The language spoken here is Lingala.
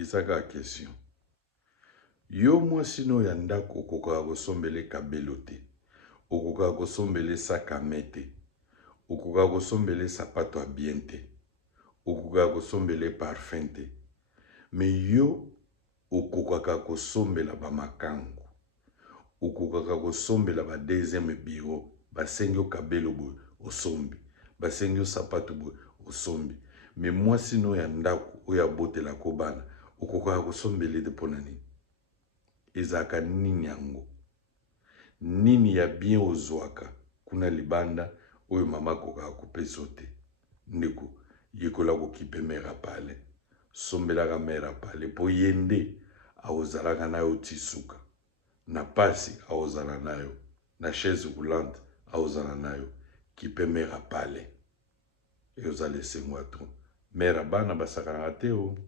ezaka question. Yo mwasi no ya ndako okoka kosombele kabelo te. Okoka kosombele sakame te. Okoka kosombele sapato ya bien te. Okoka kosombele parfum te. Mais yo okokaka kosombela ba makangu. Okokaka kosombela ba deuxième bureau. Basengi yo kabelo boy osombi. Basengi yo sapato boy osombi. Mais mwasi no ya ndako oya botela ko bana okokaka kosombele de ponani. Ezaka nini yango? Nini ya bien ozwaka kuna libanda oyo mama kokaka kopesa te. Ndeko yekola kokipe mera pale. Sombelaka mera pale po yende aozalaka nayo tisuka. Na pasi aozala nayo. Na chaise roulante aozala nayo. Kipe mera pale. Eozale sengwa tu. Mera bana basaka na te o.